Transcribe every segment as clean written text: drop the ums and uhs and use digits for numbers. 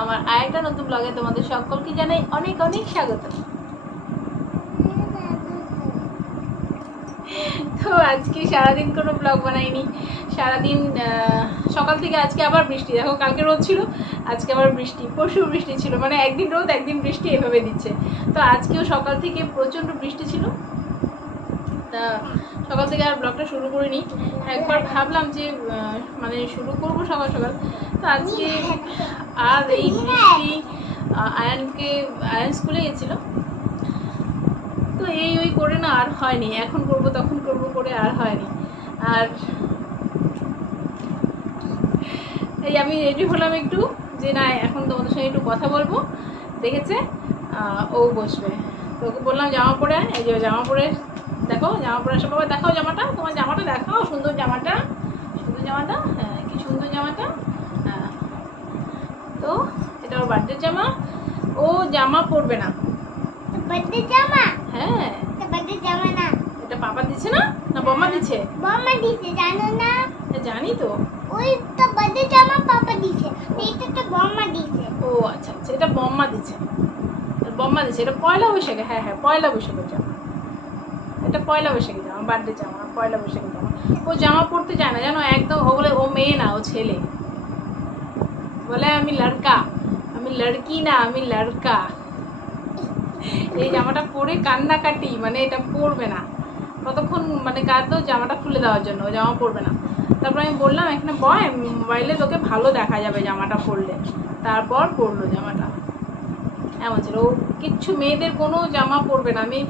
আমার আরেকটা নতুন ব্লগে তোমাদের সকলকে জানাই অনেক অনেক স্বাগত। তো আজকে সারাদিন কোনো ব্লগ বানাইনি, সারাদিন সকাল থেকে আজকে আবার বৃষ্টি, দেখো কালকে রোদ ছিল, আজকে আবার বৃষ্টি, পরশু বৃষ্টি ছিল, মানে একদিন রোদ একদিন বৃষ্টি এভাবে দিচ্ছে। তো আজকেও সকাল থেকে প্রচণ্ড বৃষ্টি ছিল, তা সকাল থেকে আর ব্লগটা শুরু করিনি। একবার ভাবলাম যে মানে শুরু করবো সকাল সকাল, তো আজকে আর এই বৃষ্টি, আয়ন স্কুলে গেছিলো, তো ওই করে না আর হয়নি, এখন করব তখন করব করে আর হয়নি। আর এই আমি রেডি হলাম একটু, যে না এখন তোমাদের সঙ্গে একটু কথা বলবো, দেখেছে ও বসবে, তো ওকে বললাম জামা পরে, এই যে জামা পরে, দেখো জামা পরে আসো বাবা, দেখাও জামাটা, তোমার জামাটা দেখাও, সুন্দর জামাটা, সুন্দর জামাটা, হ্যাঁ কি সুন্দর জামাটা, হ্যাঁ। তো এটা ওর বার্থডে জামা, ও জামা পরবে না। বার্থডে জামা? হ্যাঁ, এটা বার্থডে জামা না, এটা পাপা দিচ্ছে না, না বম্মা দিচ্ছে? বম্মা দিছে, জানো না? জানি তো, ওই তো বার্থডে জামা পাপা দিছে, এইটা তো বম্মা দিছে। ও আচ্ছা আচ্ছা, এটা বম্মা দিচ্ছে, বম্মা দিচ্ছে, এটা পয়লা বৈশাখে, হ্যাঁ হ্যাঁ পয়লা বৈশাখের জামা, এটা পয়লা বৈশাখে জামা, বার্থডে জামা, পয়লা বৈশাখের জামা। ও জামা পরতে চায় না জানো, একদম ও বলে ও মেয়ে না, ও ছেলে, বলে আমি লড়কা, আমি লড়কি না, আমি লড়কা। এই জামাটা পরে কান্নাকাটি, মানে এটা পরবে না কতক্ষণ, মানে কাঁদতো জামাটা খুলে দেওয়ার জন্য, ও জামা পরবে না। তারপর আমি বললাম এখানে বয়, মোবাইলে তোকে ভালো দেখা যাবে জামাটা পরলে, তারপর পরলো জামাটা। এমন ছিল, ও কিচ্ছু মেয়েদের কোনো জামা পরবে না। আমি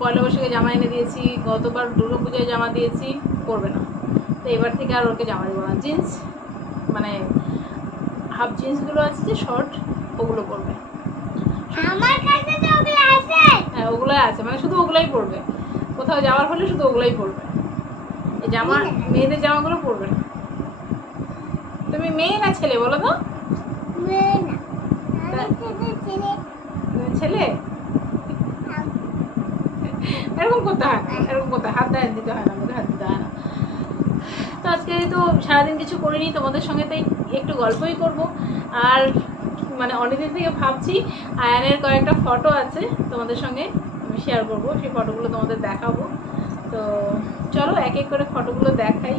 পয়লা বৈশাখে জামা এনে দিয়েছি, গতবার দুর্গা পূজায় জামা দিয়েছি, পরবে না। তো এবার থেকে আর ওকে জামা দেবো না, জিন্স মানে হাফ জিন্সগুলো আছে যে শর্ট, ওগুলো পরবে। আমার কাছে তো ওগুলো আছে। হ্যাঁ ওগুলোই আছে, মানে শুধু ওগুলাই পরবে, কোথাও যাওয়ার হলে শুধু ওগুলাই পরবে, এই জামা মেয়েদের জামাগুলো পরবে না। তুমি মেয়ে না ছেলে বলো তো? মেয়ে না, আমি ছেলে। তুমি ছেলে? এরকম করতে হয় না, এরকম করতে হাত দেয় দিতে হয় না, আমাদের হাত দিতে হয় না। তো আজকে তো সারাদিন কিছু করিনি, তোমাদের সঙ্গে তাই একটু গল্পই করব। আর মানে অনেকদিন থেকে ভাবছি আয়ানের কয়েকটা ফটো আছে তোমাদের সঙ্গে আমি শেয়ার করব, সেই ফটোগুলো তোমাদের দেখাবো। তো চলো এক এক করে ফটোগুলো দেখাই।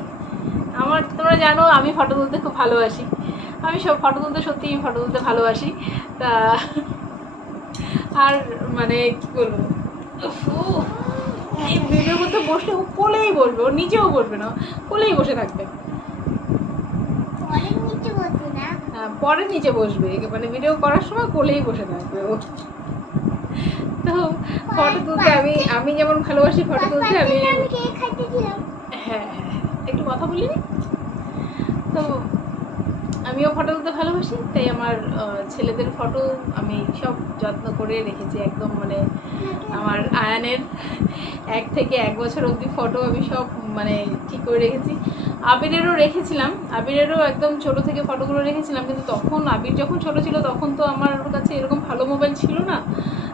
আমার তোমরা জানো আমি ফটো তুলতে খুব ভালোবাসি, আমি সব ফটো তুলতে, সত্যিই ফটো তুলতে ভালোবাসি। তা আর মানে কী বলবো, এই ভিডিও করতে বসলে ও কোলেই বসবে, ও নিচেও বসবে না, কোলেই বসে থাকবে। পরে নিচে বসে না, হ্যাঁ পরে নিচে বসবে, মানে ভিডিও করার সময় কোলেই বসে থাকবে ও। তো ফটো তুলতে আমি যেমন ভালোবাসি ফটো তুলতে, আমি কেক খাইতেছিলাম। হ্যাঁ একটু কথা বলিনি তো, আমিও ফটো তুলতে ভালোবাসি, তাই আমার ছেলেদের ফটো আমি সব যত্ন করে রেখেছি একদম, মানে আমার আয়ানের 1 থেকে 1 বছর অবধি ফটো আমি সব মানে ঠিক করে রেখেছি। আবিরেরও রেখেছিলাম, আবিরেরও একদম ছোটো থেকে ফটোগুলো রেখেছিলাম, কিন্তু তখন আবির যখন ছোটো ছিল তখন তো আমার কাছে এরকম ভালো মোবাইল ছিল না,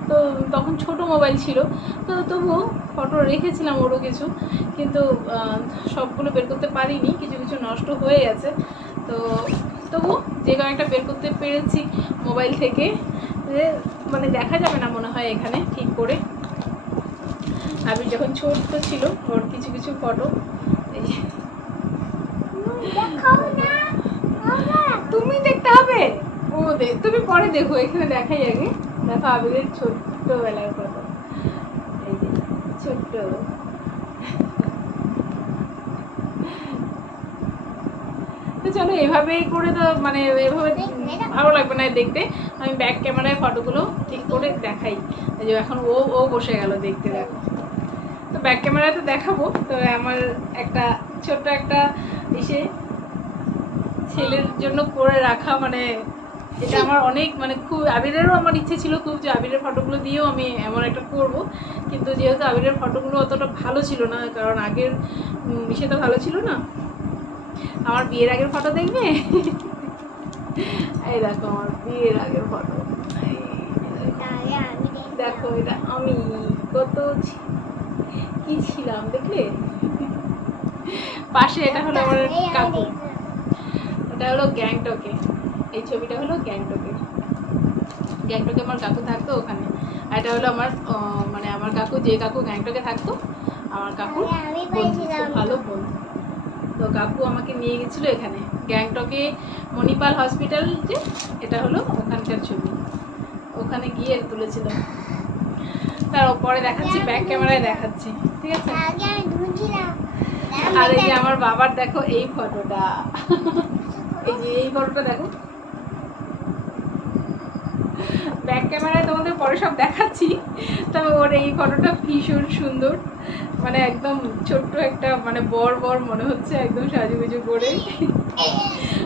তো তখন ছোট মোবাইল ছিল, তো তবুও ফটো রেখেছিলাম ওরও কিছু, কিন্তু সবগুলো বের করতে পারিনি, কিছু কিছু নষ্ট হয়ে গেছে। তো তবু যে কয়েকটা বের করতে পেরেছি মোবাইল থেকে, মানে দেখা যাবে না মনে হয় এখানে ঠিক করে, আবির যখন ছোট্ট ছিল ওর কিছু কিছু ফটো। এই তুমি দেখতে হবে, ও তুমি পরে দেখো, এখানে দেখাই আগে, দেখো আবিরের ছোট্টবেলার ফটো, এই যে ছোট্ট। তো চলো এভাবেই করে, তো মানে এভাবে ভালো লাগবে না দেখতে, আমি ব্যাক ক্যামেরায় ফটোগুলো ঠিক করে দেখাই। এই যে এখন ও বসে গেল দেখতে, দেখো তো ব্যাক ক্যামেরায় তো দেখাবো। তো আমার একটা ছোট্ট একটা এসে ছেলের জন্য করে রাখা, মানে এটা আমার অনেক, মানে খুব আবিরেরও আমার ইচ্ছে ছিল খুব, যে আবিরের ফটোগুলো দিয়েও আমি এমন একটা করব, কিন্তু যেহেতু আবিরের ফটোগুলো অতটা ভালো ছিল না, কারণ আগের বিষয়টা ভালো ছিল না। আমার বিয়ের আগের ফটো দেখবে, এই দেখো আমার বিয়ের আগের ফটো, দেখো এটা আমি কত কি ছিলাম দেখলে। পাশে এটা হলো আমার কাকু, এটা হলো গ্যাংটকে, এই ছবিটা হলো গ্যাংটকে। গ্যাংটকে আমার কাকু থাকতো ওখানে। আর এটা হলো আমার মানে আমার কাকু, যে কাকু গ্যাংটকে থাকতো, আমার কাকুর বন্ধু, খুব ভালো বন্ধু। তো কাকু আমাকে নিয়ে গেছিলো এখানে গ্যাংটকে মণিপাল হসপিটাল, যে এটা হলো ওখানকার ছবি, ওখানে গিয়ে তুলেছিলাম। তারপরে দেখাচ্ছি, ব্যাক ক্যামেরায় দেখাচ্ছি, ঠিক আছে। আর এই যে আমার বাবার দেখো এই ফটোটা, এই যে এই ফটোটা দেখো, ব্যাক ক্যামেরায় তোমাদের পরে সব দেখাচ্ছি। তবে ওর এই ফটোটা ভীষণ সুন্দর, মানে একদম ছোট্ট একটা মানে বর বর মনে হচ্ছে, একদম সাজুগুজু করে।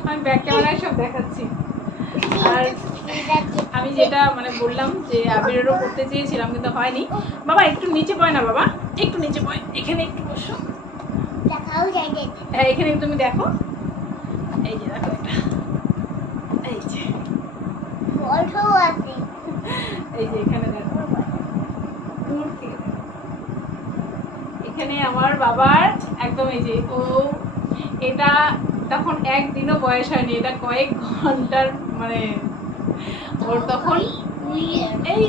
আমি ব্যাক ক্যামেরায় সব দেখাচ্ছি। আর আমি যেটা মানে বললাম যে আবিরেরও করতে চেয়েছিলাম কিন্তু হয়নি। বাবা একটু নিচে পয় না, বাবা একটু নিচে পয়, এখানে একটু বসো, হ্যাঁ এখানে তুমি দেখো, এই যে দেখো এটা, এই যে এই যে এখানে দেখো, দূর থেকে এখানে আমার বাবার একদম এই যে ও, এটা তখন একদিনও বয়স হয়নি, এটা কয়েক ঘন্টার মানে ওর তখন এই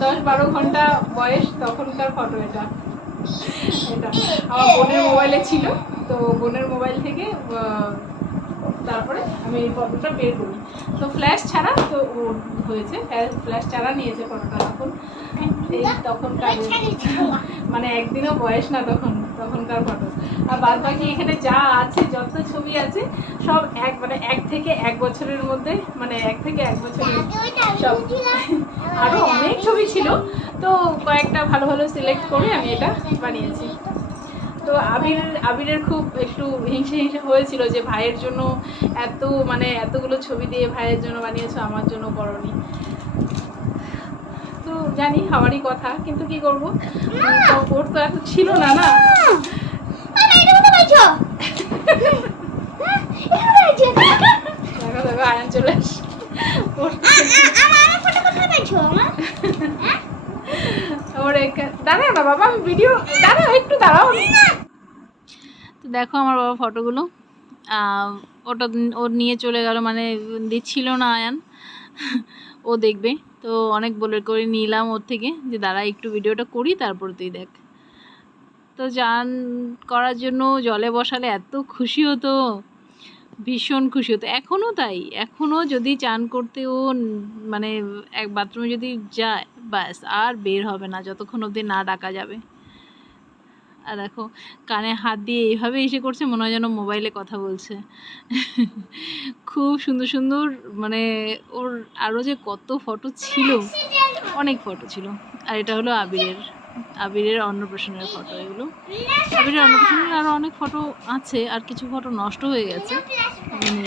10-12 ঘন্টা বয়স তখনকার ফটো। এটা এটা আমার বোনের মোবাইলে ছিল, তো বোনের মোবাইল থেকে তারপরে আমি এই ফটোটা বের করি। তো ফ্ল্যাশ ছাড়া তো ও হয়েছে, ফ্ল্যাশ ছাড়া নিয়েছে ফটোটা তখন, এই তখনকার মানে একদিনও বয়স না তখনকার ফটো। আর বাদ বাকি এখানে যা আছে, যত ছবি আছে সব মানে 1 থেকে 1 বছরের মধ্যে, মানে 1 থেকে 1 বছরের সব। আরও অনেক ছবি ছিল, তো কয়েকটা ভালো ভালো সিলেক্ট করে আমি এটা বানিয়েছি। তো আবিরের খুব একটু হিংসে হয়েছিল যে ভাইয়ের জন্য এত মানে এতগুলো ছবি দিয়ে ভাইয়ের জন্য বানিয়েছো, আমার জন্য করনি। তো জানি হওয়ারই কথা, কিন্তু কি করবো, ওর তো এত ছিল না। দেখো দেখো আয়ন চলে আসে, দাঁড়া না বাবা, আমি ভিডিও, দাঁড়াও একটু দাঁড়াও। তো দেখো আমার বাবা ফটোগুলো, ওটা ওর নিয়ে চলে গেল, মানে দিচ্ছিল না আয়ান, ও দেখবে। তো অনেক বলে করে নিলাম ওর থেকে যে দাঁড়া একটু ভিডিওটা করি, তারপর তুই দেখ। তো চান করার জন্য জলে বসালে এত খুশি হতো, ভীষণ খুশি হতো, এখনও তাই। এখনও যদি চান করতে ও মানে এক বাথরুমে যদি যায়, ব্যাস আর বের হবে না যতক্ষণ অবধি না ডাকা যাবে। আর দেখো কানে হাত দিয়ে এইভাবে এসে করছে, মনে হয় যেন মোবাইলে কথা বলছে। খুব সুন্দর সুন্দর, মানে ওর আরও যে কত ফটো ছিল, অনেক ফটো ছিল। আর এটা হলো আবিরের অন্নপ্রাশনের ফটো। এগুলো আবিরের অন্নপ্রাশনের আরও অনেক ফটো আছে, আর কিছু ফটো নষ্ট হয়ে গেছে, মানে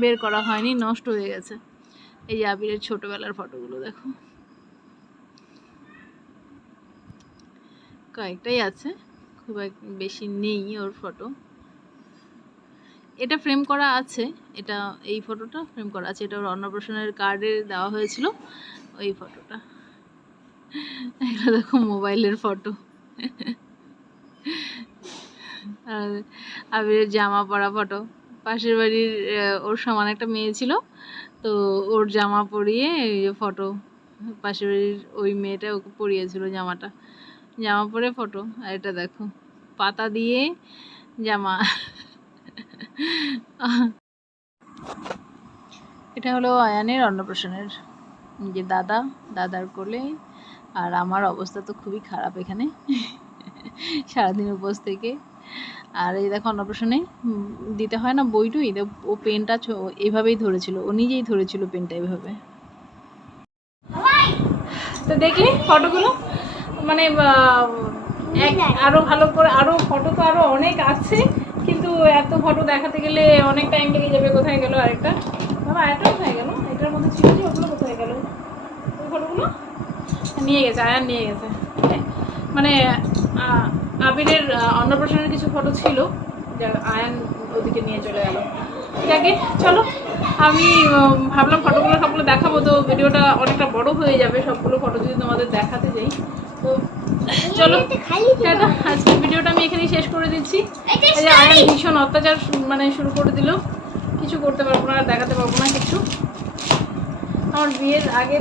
বের করা হয়নি, নষ্ট হয়ে গেছে। এই যে আবিরের ছোটোবেলার ফটোগুলো দেখো, কয়েকটাই আছে, খুব বেশি নেই ওর ফটো। এটা ফ্রেম করা আছে, এটা এই ফটোটা ফ্রেম করা আছে, এটা ওর অন্নপ্রাশনের কার্ডে দেওয়া হয়েছিল ওই ফটোটা। এটা দেখো মোবাইলের ফটো। আর আবিরের জামা পরা ফটো, পাশের বাড়ির ওর সমান একটা মেয়ে ছিল, তো ওর জামা পরিয়ে ফটো, পাশের বাড়ির ওই মেয়েটা ওকে পরিয়েছিল জামা পরে ফটো। আর এটা দেখো পাতা দিয়ে জামা। এটা হলো আয়ানের অন্নপ্রাশনের, যে দাদার কোলে। আর আমার অবস্থা তো খুবই খারাপ এখানে, সারাদিন উপোস থেকে। আর এই দেখো অন্নপ্রাশনে দিতে হয় না বইটুই, ও পেনটা এভাবেই ধরেছিল, ও নিজেই ধরেছিল পেনটা এভাবে। তো দেখলে ফটোগুলো, মানে আরও ভালো করে, আরও ফটো তো আরও অনেক আছে, কিন্তু এত ফটো দেখাতে গেলে অনেক টাইম লেগে যাবে। কোথায় গেল আরেকটা, বাবা আরেকটা কোথায় গেল, এটার মধ্যে ছিল যে, ওগুলো কোথায় গেল, ওই ফটোগুলো নিয়ে গেছে, আয়ান নিয়ে গেছে। মানে আবিরের অন্নপ্রাশনের কিছু ফটো ছিল, যার আয়ান ওদিকে নিয়ে চলে গেল। যাকে চলো, আমি ভাবলাম ফটোগুলো সবগুলো দেখাবো, তো ভিডিওটা অনেকটা বড় হয়ে যাবে সবগুলো ফটো যদি তোমাদের দেখাতে যাই। তো চলো আজকের ভিডিওটা আমি এখানেই শেষ করে দিচ্ছি। আয়ান ভীষণ অত্যাচার মানে শুরু করে দিল, কিছু করতে পারবো না, দেখাতে পারবো না কিছু। আমার বিয়ের আগে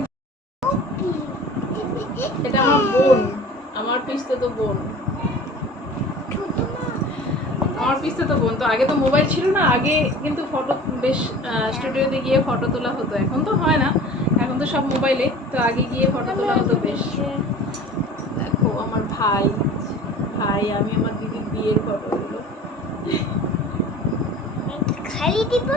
এটা আমার বোন, আমার পিস্তাতো বোন, আমার পিস্তাতো বোন। তো আগে তো মোবাইল ছিল না, আগে কিন্তু ফটো বেশ স্টুডিওতে গিয়ে ফটো তোলা হতো, এখন তো হয় না, এখন তো সব মোবাইলে। তো আগে গিয়ে ফটো তোলা হতো বেশ। দেখো আমার ভাই, আমি আমার দিদির বিয়ের ফটো গুলো। খালি দিব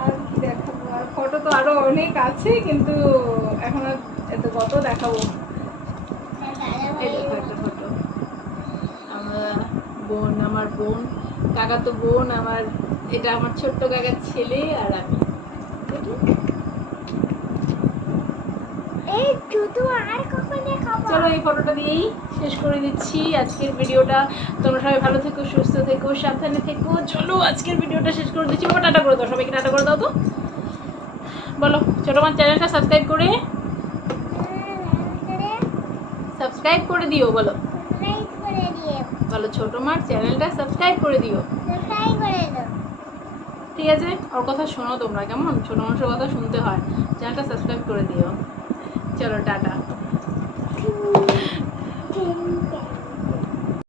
আর কি দেখাবো, আর ফটো তো আরো অনেক আছে, কিন্তু এখন আর এত কত দেখাবো। এই দেখো একটা ফটো, আমার বোন, কাকা তো বোন আমার, এটা আমার ছোট্ট কাকার ছেলে আর আমি। এই জুতো আর কখন দেখাবো? চলো এই ফটোটা দিয়েই শেষ করে দিচ্ছি আজকের ভিডিওটা। তোমরা সবাই ভালো থেকো, সুস্থ থেকো, সাবধানে থেকো। চলো আজকের ভিডিওটা শেষ করে দিচ্ছি। বাবা টাটা করে দাও, সবাইকে টাটা করে দাও তো, বলো ছোট মার চ্যানেলটা সাবস্ক্রাইব করে দিও, বলো সাবস্ক্রাইব করে দিও, বলো ছোট মার চ্যানেলটা সাবস্ক্রাইব করে দিও। সাবস্ক্রাইব করে দাও। ঠিক আছে, ওর কথা শোনো তোমরা, কেমন ছোট মানুষের কথা শুনতে হয়। চ্যানেলটা সাবস্ক্রাইব করে দিও। চলো টাটা।